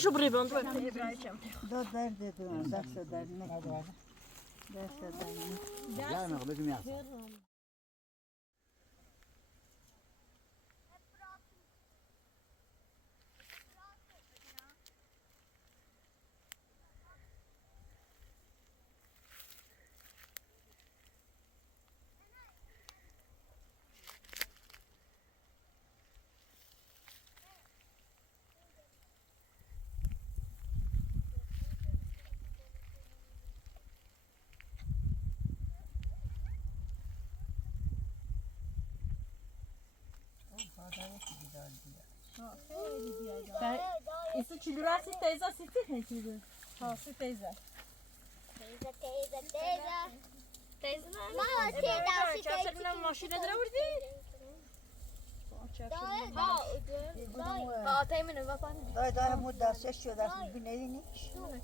شو بريبان دو داد درد دو دست درد نکنه دست درد نکنه جای مغلوب میاد Isso te dura se teza se te ha se teza teza ما تیز چه من ماشین در آوردی قاطع منو بابا دای دای مود دستش شد دست بینیدی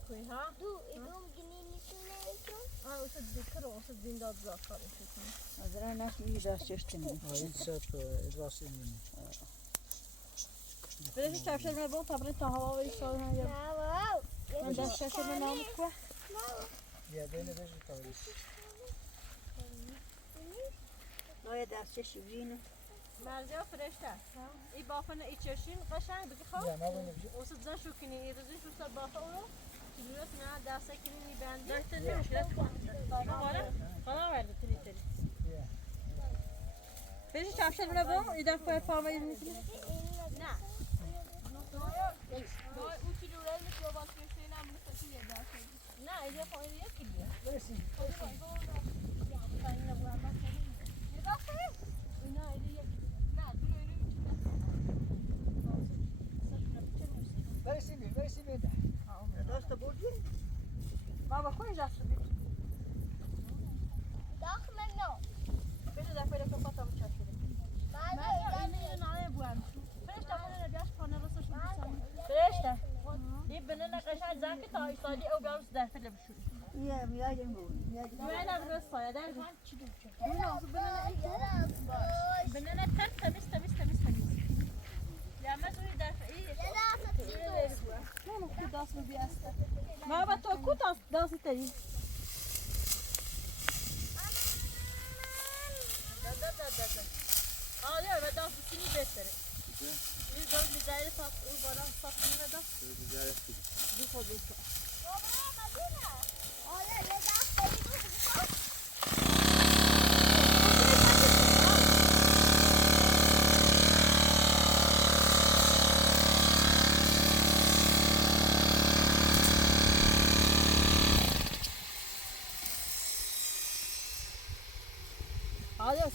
کوی ها دو ایدوم گنینی شونه اوس ذکر اوس زنداد زاکار از راه نشی دستش تنی این سه تو راست این برای کفش من با تبر تا هوا وی سال هم یا من دستش من نام کو یا دینه بهش تاویش دای دستش بینه مرزا فرشته ای بافن ای چشین قشنگ بگی خب یا ما بنویش اوس زن شو کنی ای روزی شو سر بافا اورو چجوریه نه دسته کنی بند دست نمیشه خالا ورد تری تری برای کفش من با ای دفعه پامی میکنی نه او کیلوره میشه با کیسه نم میشه یه دست نه ایده پایین یکی بیه برسی نه ایده یکی برسی بده دست بردی بابا خوش دست بید داخل منو بده دفعه که پاتم چشم این نه بوام فرشته من بیاش پانه راستش میسازم فرشته این بنه قشنگ زنگ تا ایستادی او بیارم در فیلم بشوری میادیم بود نه درست سایه در چی دو بنه تمیز یا ما توی دفعه نه خود دست بیاست ما با تو کو دست تری آره و دست سینی بهتره این دور میذاره تا اون بالا صاف کنه دست میذاره دو خود بیست بابا مدینه آره یه دست خیلی آره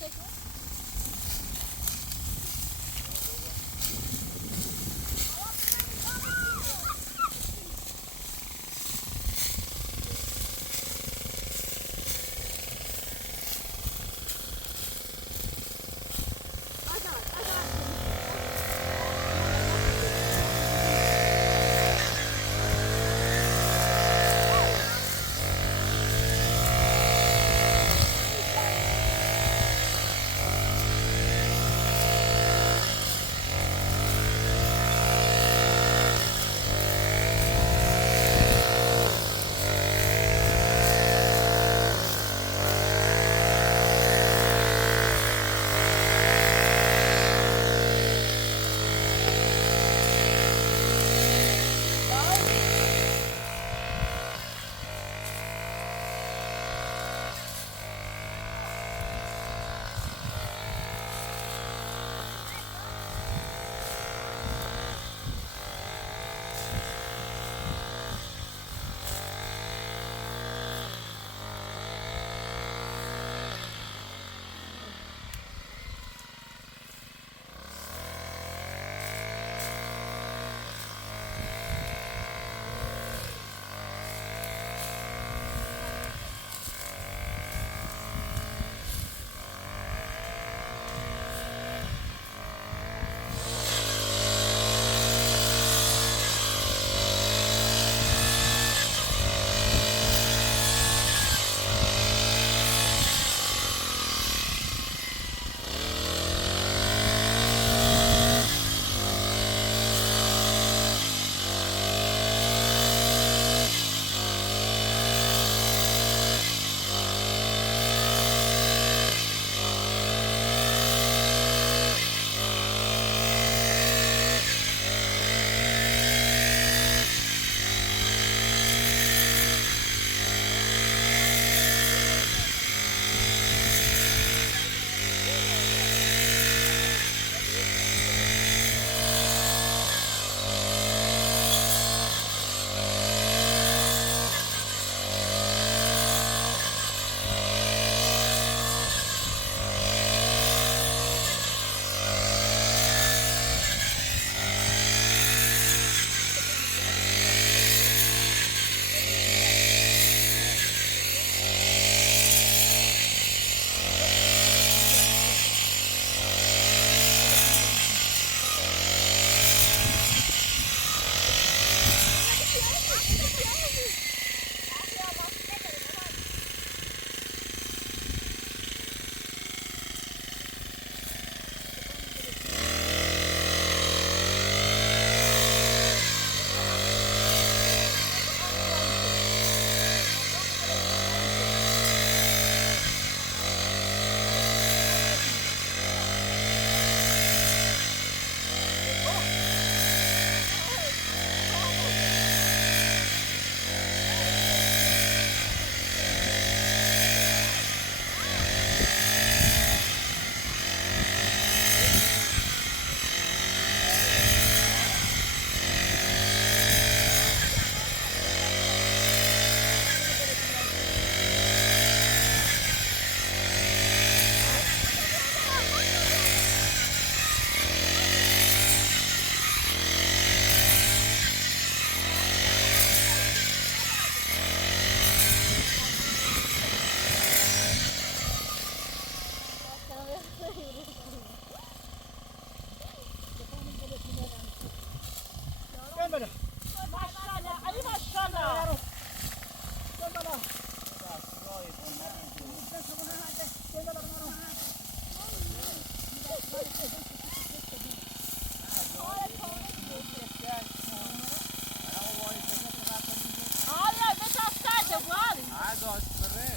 از فره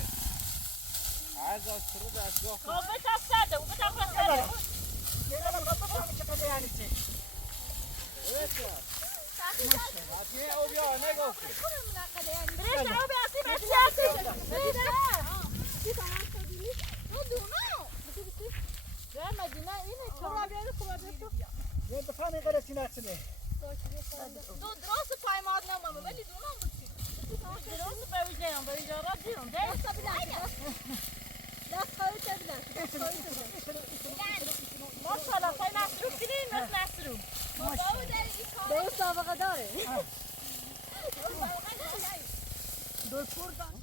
از فره دستگاه خب بتاف ساده و بتاف ساده یه را بفهمی چقدر یعنی چی حتیه او بیا نگاه کن برش او بیاسی یه بفهمی غیر سینه چنه درست پای ماد نمامه ولی دونم بچی درست پای جام برای جارا دیرم درست ماشاءالله پای نصرو کنین نصرو درست سابقه داره دکتر دان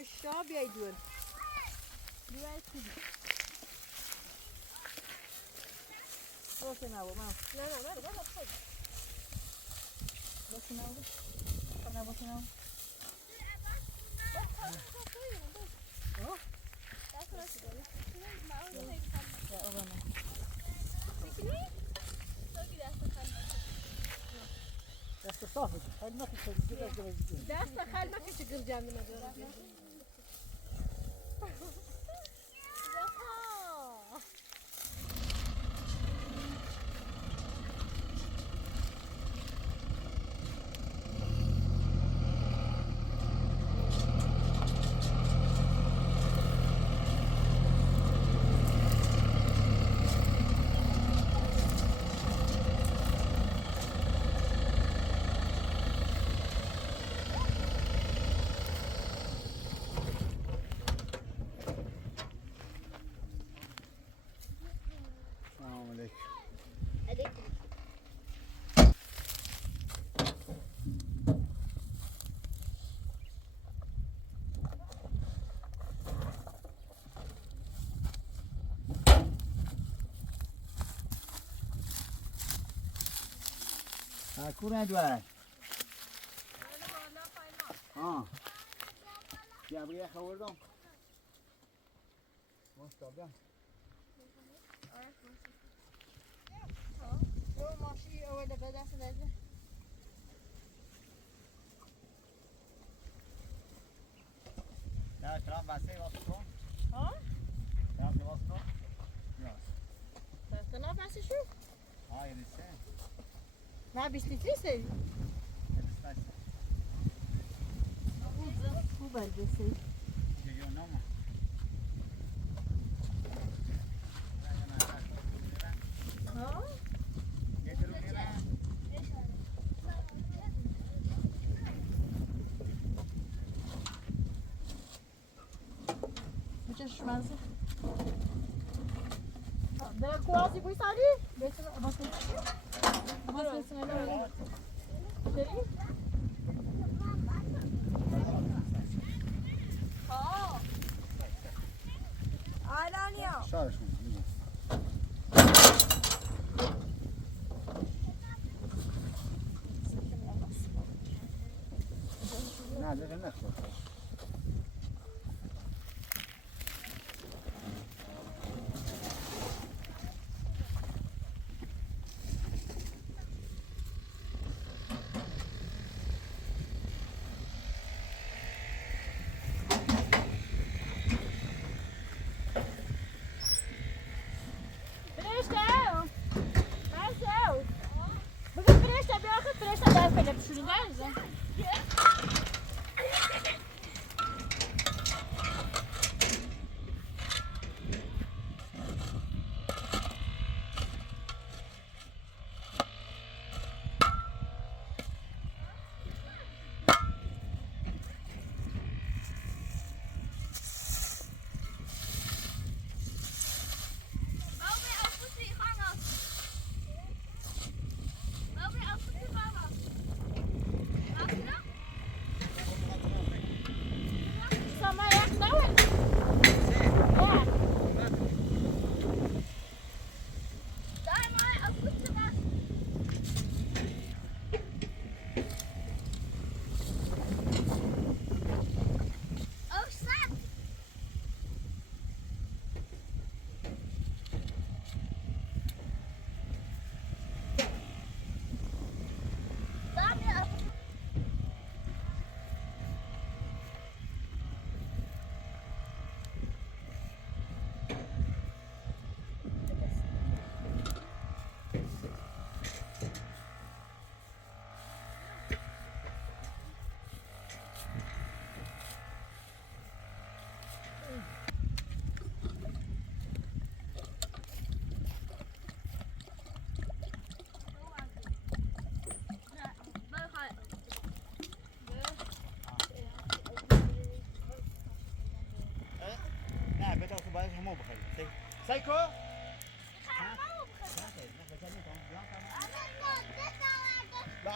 Aşağı bir aydır. Bakın abi, mam. Bakın abi. Bana bakın abi. دست صافی خیلی نفیسه دست خلمه که چگل جمعه نداره کورن دوار ها بیا بیا خوردم مستقیم ماشی اول به دست نزد نه ترام واسه واسه کن ها ترام واسه کن یا تنا پسی شو های رسه نه 20 لیتری سوی خوب برگسی. ها چش مزه ده کوازی بوی ساری بیشتر واسه واسه نه سری ها Alanya. شارشون نه دیگه نخور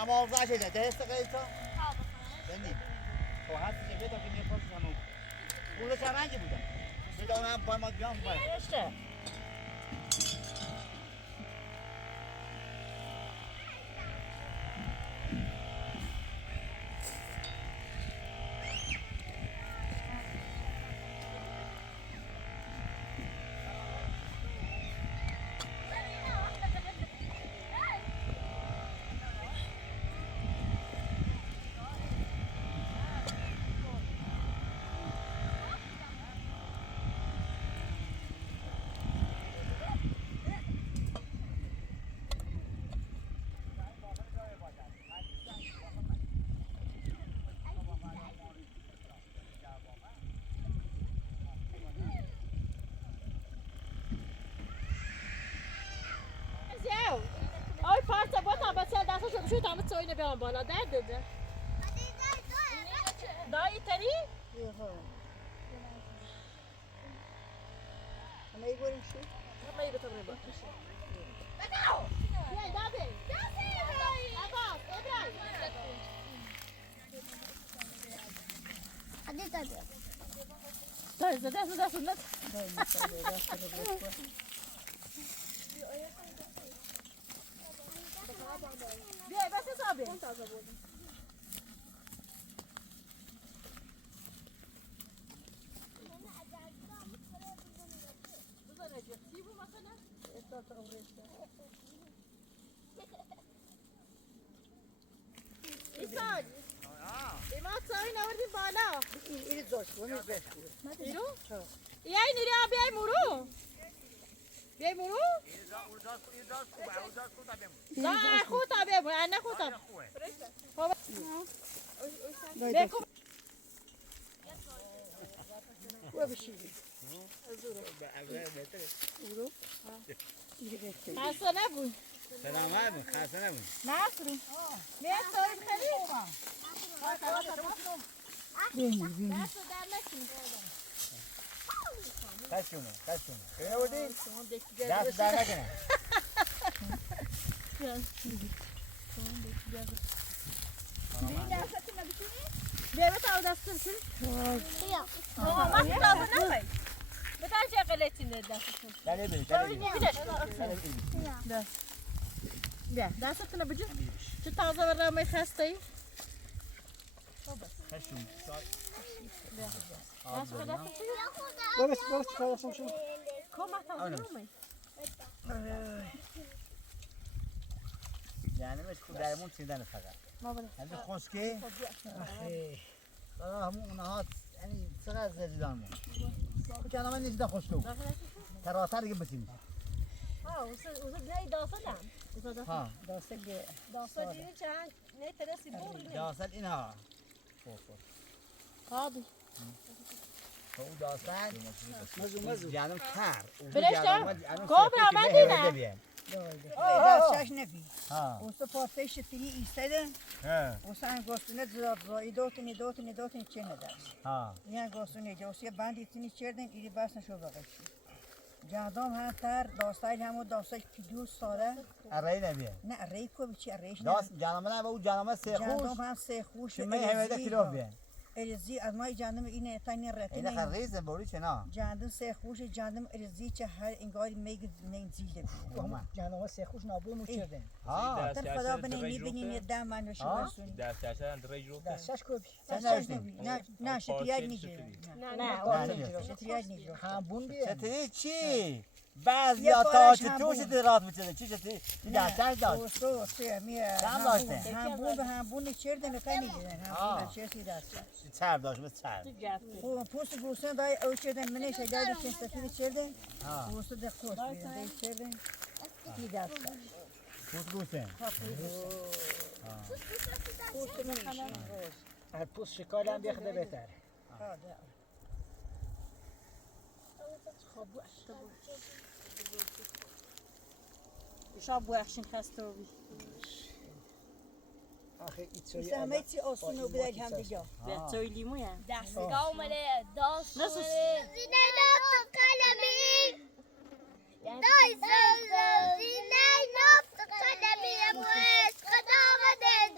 اما آوزا شده دست قیلتا بندی تو هست چه بیتا که میپرسش همون بوده چه رنگی بوده بیتا اونم با ما بیام باید Jeszcze. آی پارسا با تا بچه دستشو بشو تا همه اینو بیارم بالا درد داده دایی تری؟ همه ای بریم شو همه ای به تو بریم بگو بیای دابی دستی ابراهیم عباس ابراهیم حدی تابی دست دای مثلا دست رو بکن بیای بس حسابی بزنه جسیبو مثلا استاد امریکا ایسان ایمان سایی نوردیم بالا این داشت اون بهش ایرو؟ یای نیری بیای مرو بیای مرو؟ نه خود تا بیای مرو نه خود تا دای و بشیدی خسته نبود سلامت بود خسته نبود نصرو میای سایی بخری؟ نصرو در نکنی خشونه خیلی بودی؟ دست در نکنه بیا بتا دست کنی بیا ما تازه نمی بتا چه قلتی نه دستشون دلی بری بیا دستتون بجو چه تازه برای می خسته ای خشون بس خلاص شو کم تازه نمی یعنی مش خود درمون چیدن فقط ما بله هنده خشکی دارم همون اونها یعنی چقدر زدیدان مون که من نیستم خشکو تراتر دیگه بسیم اوزا بیایی داسه دم ها داسه دیگه چند نه ترسی بوری داستان اینها آبی او داستان مزو جانم کار برشته کبرا من دینه دستش نبی ها اوستا پاتش تری ایستاده ها اوسان گوستونه زای دوتنی چه نداشت ها یه گوستونه جوسیه باندی تنی چردن ایری باس نشو بقیش جادام ها تر داستای همو داستای پیدو ساده ارای نبیه نه ری کو بچی ریش نه داست جانم نه او جانم سه جادام خوش هم سه خوش شما همیشه کیلو بیه ارزی از مای جانم اینه تانی رتی اینا نه خریز بوری چنا جاندم سه خوش جاندم ارزی چه هر انگاری میگ نه زیده جانم سه خوش نابو مو چردن ها در خدا بنی بنی دم من وشو سونی دستشان درجو دستش کو نوشتیم. نه شتریاد نیجه نه شتریاد نیجه همبون بیه چطوری چی بعضیا تا چطور شده رات میچه چی شده دستش داشت تو میه کم داشته همبون چردن تانی دیدن همبون چرسی دست چرب داشت مثل چرب پوست گوسن دای او چردن منه شجاع چه سفیر چردن ها پوست ده خوش بیرن دای چردن کی دست پوست گوسه پوست من هر پوست شکال هم بیخده بهتر شاب بوخشین خسته بی آخه ایتسوی همه چی آسون و بدهی هم دیگه به توی لیمو یا دستگاه اومده داست نسوس زینه نفت قلمی دای زینه نفت قلمی مویز قد آمده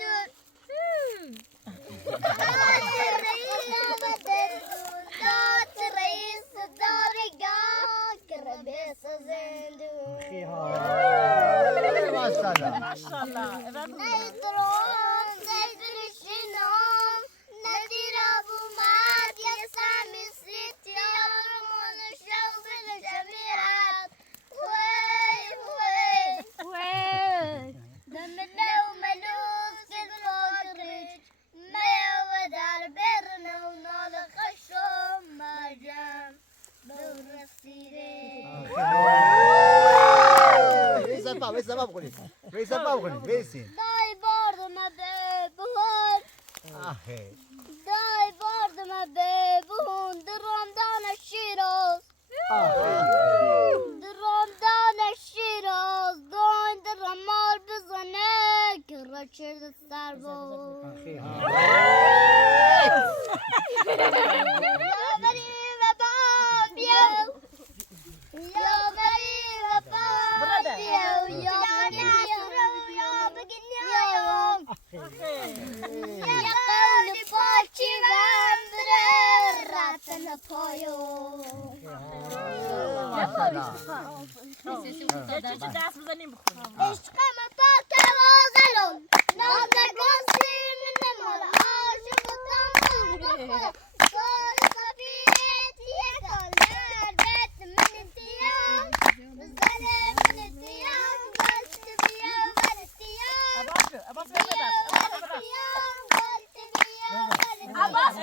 سبب کنید وی سبب کنید ویسین دای باردم به بهار آخه دای باردم به بهون درامدان شیراز درامدان شیراز داین درمال بزنه که را چرد سر بود یا بری و با بیو یا بری و با بیو یا بگی نیایم یا قولی پاچی من بره رتن پایو یه چی دست بزنیم بخوریم عشقم پاک وازلون نازگان سیم نمال عاشق تنبور سال سفیرت یکال بیت من دیان زنه من دیان گلت بیا ورتیان عباس بیا ورتیان گلت بیا ورتیان عباس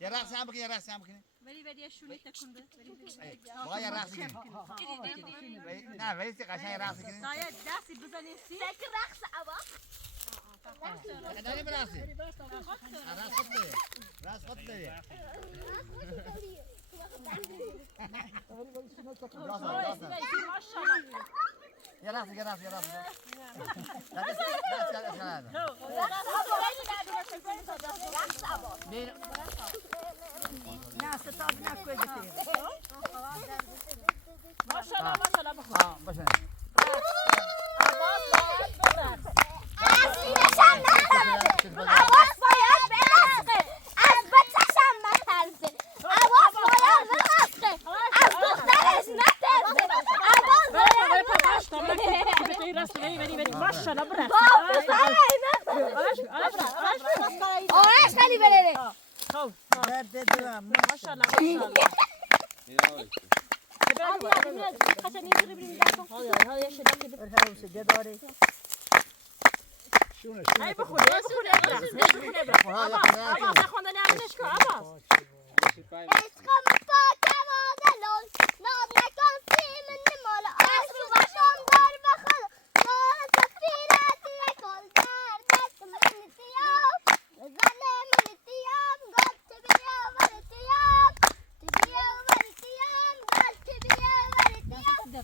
یه رقص هم بکنی یه رقص هم بکنی بری شونی تکون بده باید یه رقص کنی نه ولی قشنگ یه رقص کنی دستی بزنی سی سکر رقص عباس اداری برقصی رقص خود بده رقص خود بده یه رقص یه رقص یه رقص نه ستاد نکنید ماشاءالله ماشاءالله بخور باشه عباس باید برقص اصیلشم نترسه عباس باید برقصه از بچه‌شم نترسه عباس باید برقصه از دخترش نترسه عباس باید ماشاءالله برقص آرش خیلی بره درد دوام ماشاءالله ماشاءالله ای بخور عباس خوندن عملش کن عباس عشقم پاک وادلون ناز نکن سیم نمال عاشق باشم در بخل مال سفیرت یکل در دست من تیاب زن من تیاب گلت بیا ور تیاب تبیا ور تیاب گلت بیا ور تیاب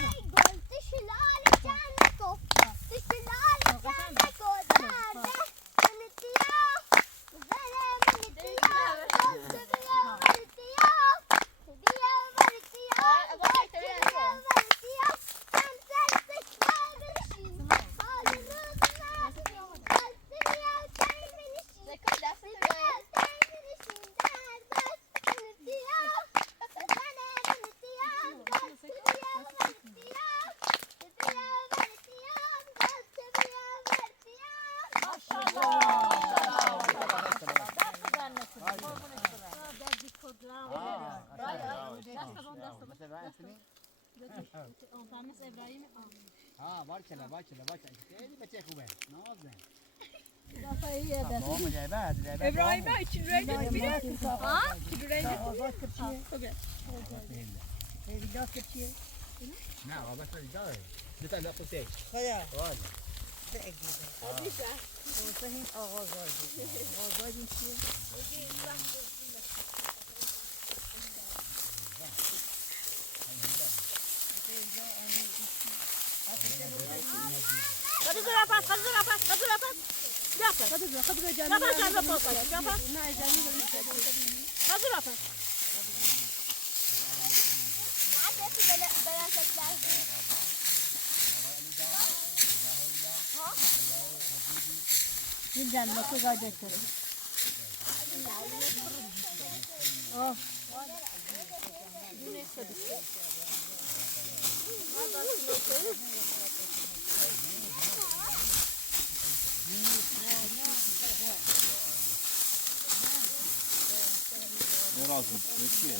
ای گلت شلال جنکو شلال جنکو در دست من تیاب زن من تیاب مثل رأسني فهمت ابراهيم باركلا خیلی بچه خوبه نازه ابراهیم ابراهیم کیلویی میره کیلویی آزاد کرچیه ویدات کرچیه نه آبا داره دو لا قصه خدا والا ده اگیده حسین آغازادی چیه خدو زرافت خدو جمع نه جمعی خدو رفت این جنبه تو گاجه کرده Razım. Peki.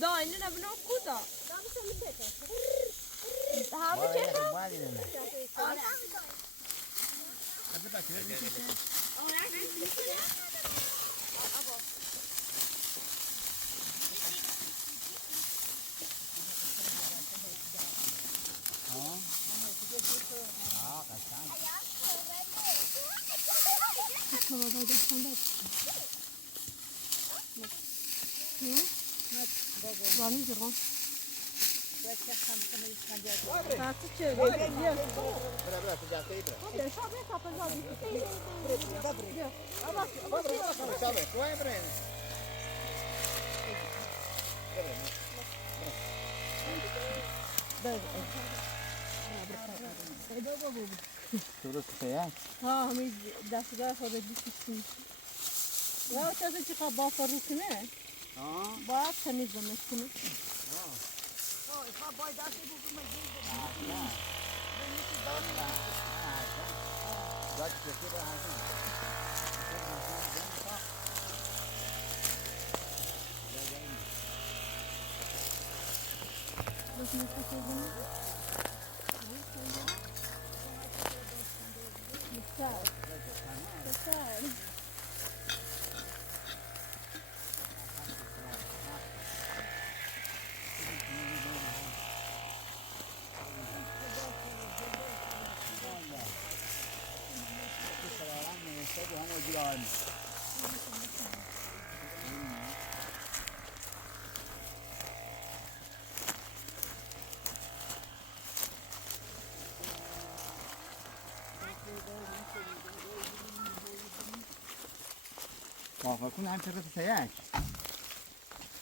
دا اینو نبینم کجا همه چه Vamos jogar. Tá tudo bem. برا تجاهل برا Deixa eu ver tá fazendo isso. شابه وين برين درست سیاه ها همین دستگاه خود دیگه یا چیزی که با فرو کنه باید تمیز کنه موافق کن هم چرا سیاه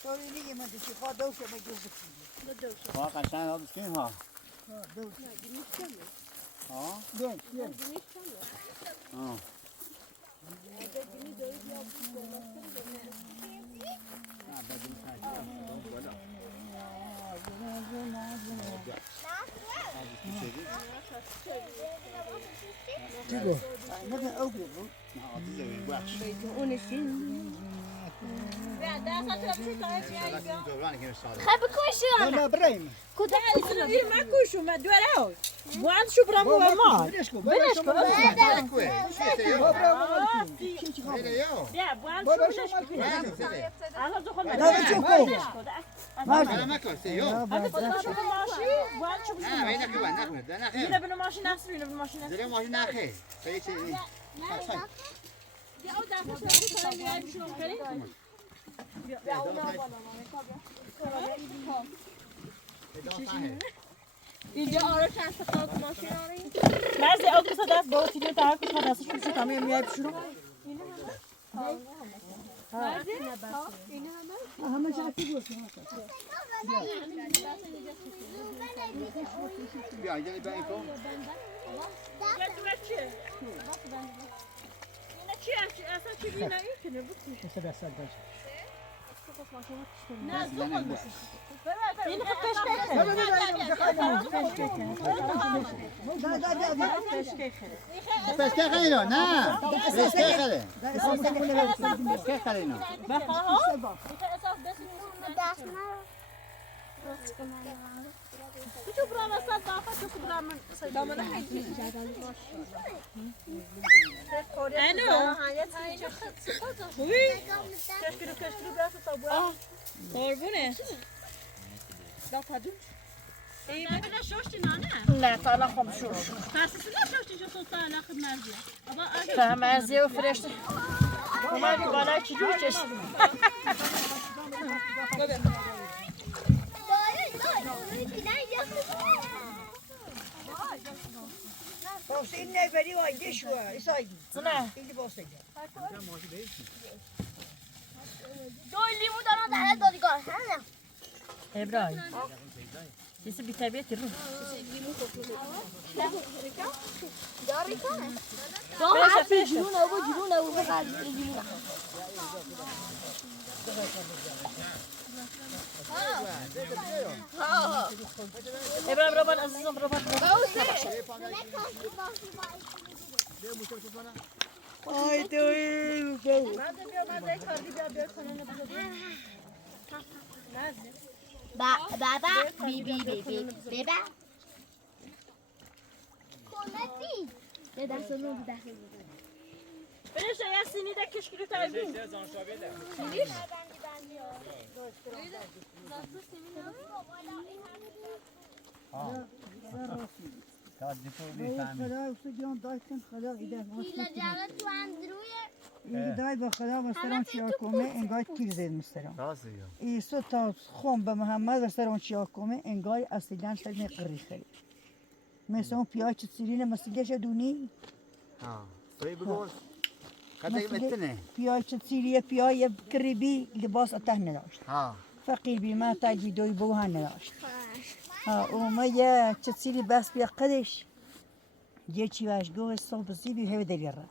تو میگی من دیگه خواهد دوشه بگیرد واقعا قشنگ ها بسکین ها دوشه ها دون ها نگه او بگو نه عادی زوی بخش اونشین دورانی که سال خب بکشم نه برایم کدوم این مکوشو ما دوره وان شو برام و ما برش کن برش کن کوه بیا وان شو برش کن الان تو خود انا ما كنت يو انا تو ماشی وان شو برش اه وين كمان ناخذ ده اینو ناخذ بنو ماشی نصر اینو بنو ماشی نصر ده ما ناخذ فايش بیا او دفعه تو میای بشون کاری اینجا آره چند تا ماشین آره مرزی آدرس دست با تیلو تا کجا دستش میشه تمام میای بشون مرزی همه شرطی بود بیا جاني بايكو اصلا چی بینا این کنه بکنی نه دو خود بسید این خود بس كيف خلينا نا بس كيف خلينا بس كيف خلينا تو برام اصلا دافت تو برام دامن حیثی اینو خوبی؟ کشکرو بیاسو تا برام قربونه دات هدو ببینه شوشتی نه تا الان خم شوش پرسیسی نه شوشتی جو سوستا الاخر مرزیه فهم مرزیه و فرشته اومدی بالای چجور چشتی باسه این نبری و ایده شو ایسایی نه این باسه دو لیمو دارن در دادگاه هم ابراهیم کسی بی تربیتی رو داری کنه فرشه جنون او بقید لیمو ابراهیم روبان عزیزم روبان آی توی بابا بی بابا کمتی ده دست رو ده فرشه یه سینی ده کشکری تایبی سینیش خدا افتو جان دایتن خدا ایده پیلا جاگه تو اندرویه ایدای با خدا مستران چیا کنه انگار تیر زید مستران راسي ایسو تا خون به محمد مستران چیا کنه انگار اصیلان سر قری خری مثلا اون پیاچ سیرین مسیلش دونی اه طيب بقول قد يمتنه پیاچ سیریه پیای قریبی لباس اته نداشت ها فقیر بی ما تاجی دوی بوها نداشت ها او ما یه چسیری بس بیا قدش یه چی واش گوه صبح زیبی هوا دلیره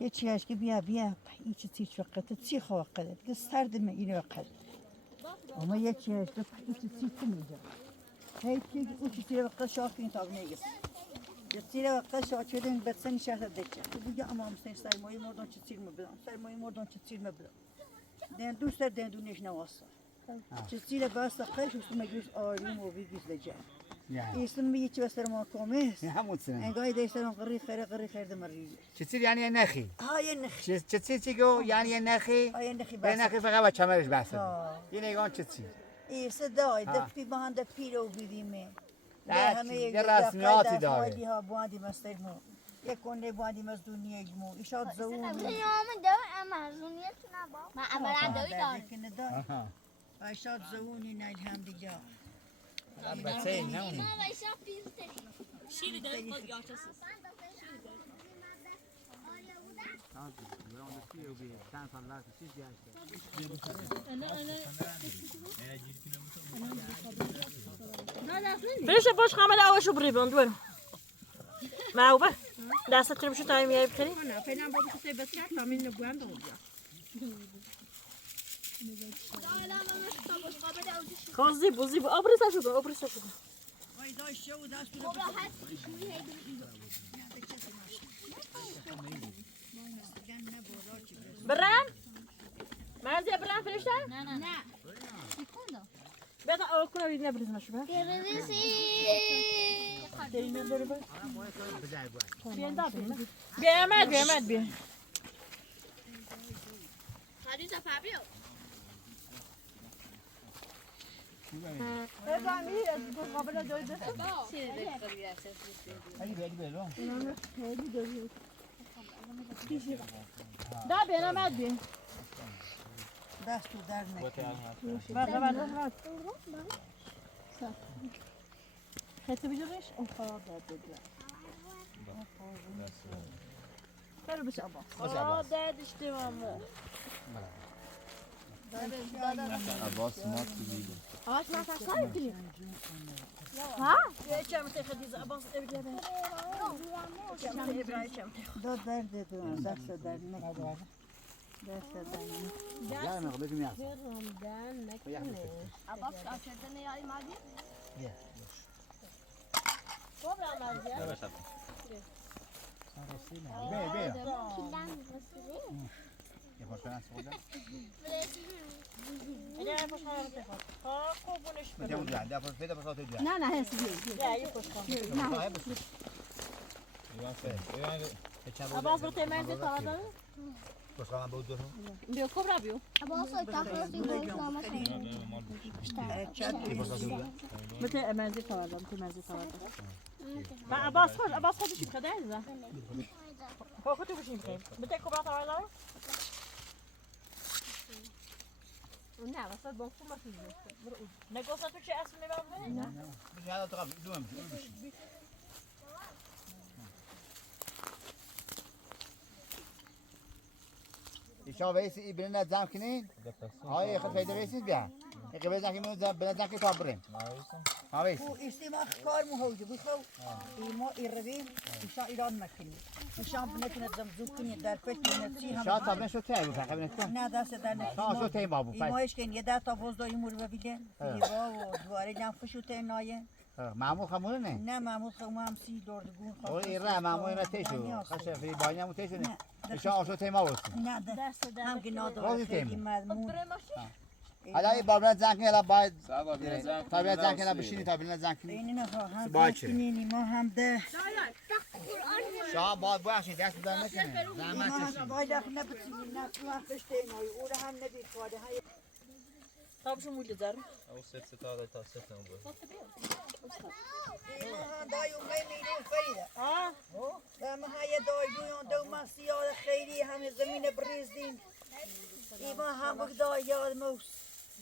یه چی واش که بیا این چی وقت تی خواه قدر که سرد من اینو قدر اما یه چی واش که این چی میگه هی که اون چی وقت شاکی این تاب نگه یه وقت شاکی شدن بسنی شهر دکه دیگه اما مستن سرمایه مردان چی مبلغ سرمایه مردان چی مبلغ دن دوست دن دونش نواسه چیزی بس قیش است مجلس آروم و بیگیز لجان. ایستم میگی چه بسر ما کمیس. همون سنه. انگاری دیستم قری خیر دمری. چیزی یعنی نخی. های نخی. چیزی گو یعنی نخی. های نخی بس. نخی فقط با چمرش بس. این ایگان چیزی. صدای دفی با هم دفی رو بیدیمه. یه رسمیاتی داره. مالی ها باندی مستر مو. یک کنده باندی مز دنیای مو. ایشاد زون. من دو امازونیت نبا. ما امران دوی دارم. ایشاد زونی نیل هم دیگه. البته نه. شیری داری خود یاشتسیز. بريش باش خامل أول شو بريبون دوينه معوبة دستت كلمة شو تايم يا بكري أنا فينا بابا كتير بس كات تعمل نبوان دوبيا خلاص زيبو أبرز أشوفه برام مرزی برام فرشته؟ نه بذار آب کنم دیگه نبریزم شو. گریزی دیگه داره با. بدای بود. بیامد. خریده فابیو اگه بیلو. دا بیامد بیا. دست تو در نکنی. بله. خیلی بیجوریش اون خراب داد. برو بشه آبا. دادش دیوامه. عباس ما توی آش ما فشار کنی. ها؟ یه چم تخدیز عباس ابراهیم. داد درد تو دست در نکنی. دست در نکنی. یا مقبول میاد. عباس آشردن یاری مادی بیا. کلان یه پاشن سودا. اگه فشار بتخواد. خوبونش متى بده. وجع ده فيدا بساطة وجع. نه هستی. یا یه فشار. نه بس. عباس برای مرزی تاوده. بس كمان بودو. بیا کبرا بیو. عباس تاخذي بوزنا متى مرزی تاوده. با عباس خودش بخدا ایزا. خودت بشین خیر. متى کبرا تاوده. نه واسه بانکو ما فیزه. نگوسا تو چه اسم میبرم؟ نه. مش هذا تقابل دوم. ایشان ویسی برن نزدم کنین. های خود پیدا ویسید بیا. اگه بزن که میون برن که تا بریم. ها ویسی. او استماع کار موجود بخو. ما ایرانی ایشان ایران مکنی. ایشان بنکنه زمزوب کنی در پشت نسی هم. شاید تا برن شو تایی بود فقط نکن. نه دست در نکنی. شاید شو تایی بابو. ایمایش کن یه ده تا باز دایی مور ببینه. دیوا و دواره جام فشو تای نایه. معمول خمول نه. نه معمول خمول هم سی دردگون. اول ایران معمول اینا تیشو. خشه فی بانی هم تیشو نه. ایشان آشو تایی ما بود. نه دست هم که نادار خیلی مضمون. حالا این بابا زنگ کنه باید تا زنگ کنه بشینی تا ببینه زنگ کنی. این نه هم باشه. ما هم ده. شام باید باشی دست در نکنه. ما هم باید نبتیم نه تو هم فشته نای او را هم نبید خواده های. تابشو موجود داره. او ست تا تا ست هم بود. ما هم دایو میمیریم فریده. و ما های دایویان دو ما سیاه خیلی همه زمین بریزدیم. ایما هم بگدای یاد موس.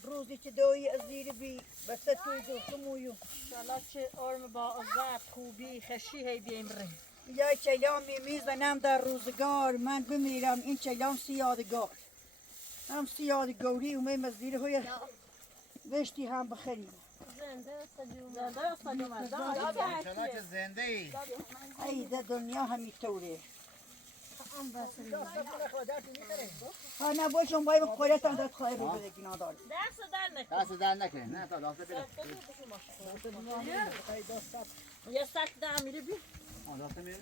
روزی که دوی از زیر بی بس توی دو خمویو. شالا چه آرم با عزت خوبی خشی هی بیم ره. یا چلام میزنم در روزگار من بمیرم این چلام سیادگار. هم سیادگاری اومیم از زیر های وشتی هم بخریم. زنده استادیوم زنده ای. ای ده دنیا همینطوره. ها نه باشم باید خودت هم داد خواهی رو بده که نداره. دست در نکنه. نه تا دست بده. یه سک در میره بی. دست میره.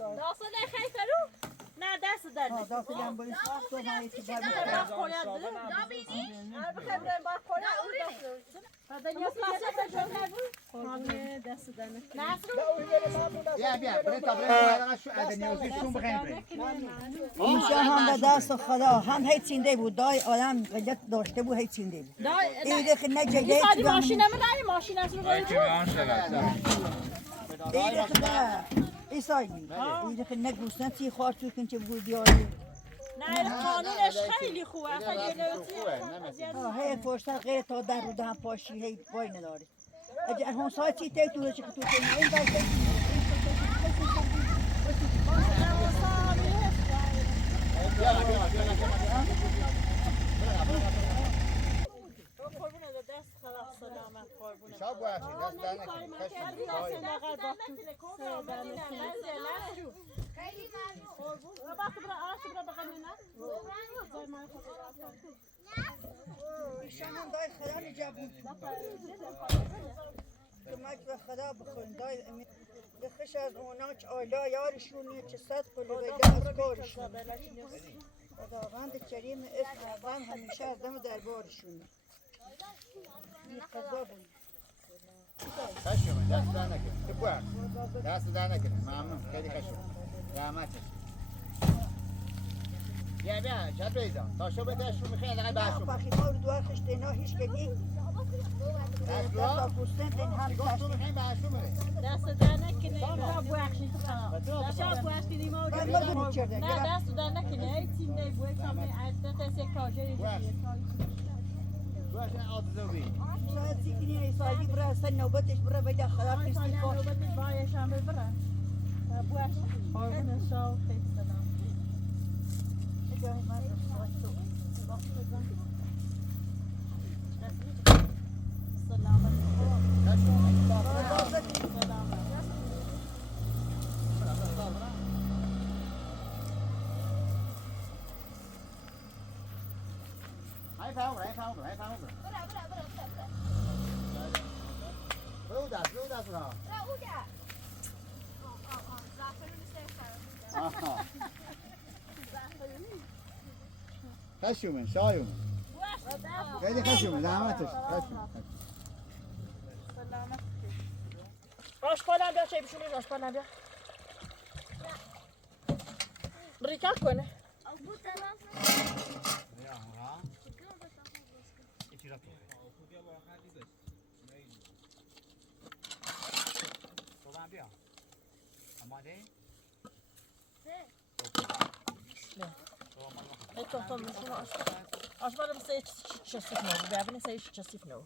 دست در خیلی فرو. نه دست در نه. دست در باید ساخت و باید که باید بیا بیا برای تا برای شو ادنیوسی شون بخیر. اینجا هم به دست خدا هم هیچ چینده بود دای آدم قدرت داشته بود هیچ چینده بود. این دیگه نجیه. این ماشین نمیره ماشین از رو این دیگه ایسایی. این دیگه نگوستن تی خوار تو کن چه بود دیاری. نه قانونش خیلی خوبه. هی فرصت غیر تا در رو دهم پاشی هی وای نداره. اگر هم ساعت چی تی تو چه تو کنی این دست شاب باشی دست در ایشان هم دای خدا نجابون کمک به خدا بخون دای بخش از اونا چه آلا یارشونی چه صد قلوبه از کارشون خداوند کریم اسم اعظم همیشه از دم دربارشونه. بی قضا بود. خشم دست در نکنه تو بوه دست در نکنه ممنون خیلی خشم زحمت بیا بیا چطور ایزا تا شو بده شو میخوای لقای نه باشو پاکی ما رو دوار خشته اینا هیچ که نی. نصرو دستا پوستن دین هم میگم تو کشتی. میخوای باشو میره دست در نکنه را بوخشی تو خراب دست بوخشی ما باید ما رو میکرده. نه دست در نکنه ای تیم نه بوی کامل عدت یک تاجری تو اصلا آدزو بی شاید سیکنی ایسایی برای اصلا نوبتش برای بجا خراب آی نیستی سالی باش. نوبتش بایش هم ببره بوخشی قربون شو خیلی سلام اجازه من رو تو. سلامت خشم سلامت های فهمون های فهمون های فهمون برو دست برو آها خشومه شایومه خیلی خشومه زحمتش خشومه سلامت آشپالم بیا چه بشونی آشپالم بیا ریکا کنه آشپالم سه چه سیف نو بیا ببین سه چه سیف نو